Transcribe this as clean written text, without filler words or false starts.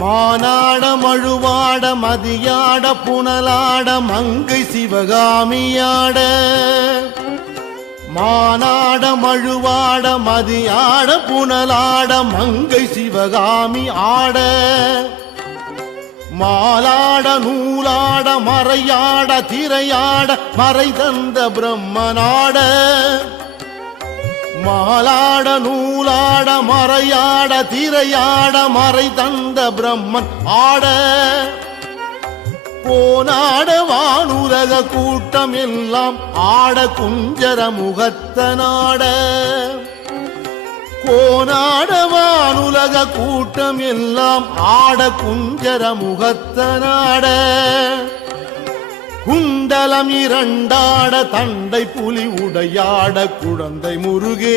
மானாட மழுவாட மதியாட புனலாட மங்கை சிவகாமியாட மானாட மழுவாட மதியாட புனலாட மங்கை சிவகாமி ஆட மாலாட நூலாட மறையாட திரையாட மறை தந்த பிரம்மனாட மாலாட நூலாட மறையாட திரையாட மறை தந்த பிரம்மன் ஆட போனாட வானுலக கூட்டம் எல்லாம் ஆட குஞ்சர முகத்தனாட கோனாட வானுலக கூட்டம் எல்லாம் ஆட குஞ்சர முகத்தனாட குண்டலம் இரண்டாட தண்டை புலி உடையாட குழந்தை முருகே